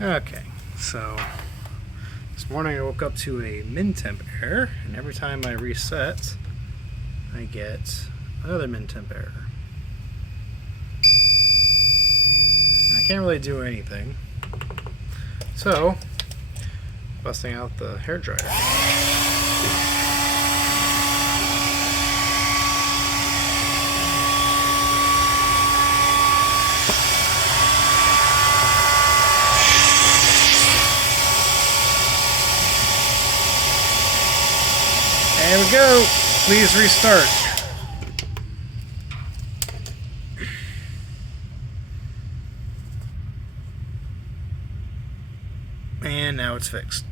Okay, so this morning I woke up to a Mintemp error, and every time I reset, I get another Mintemp error. And I can't really do anything, so busting out the hairdryer. There we go. Please restart. And now it's fixed.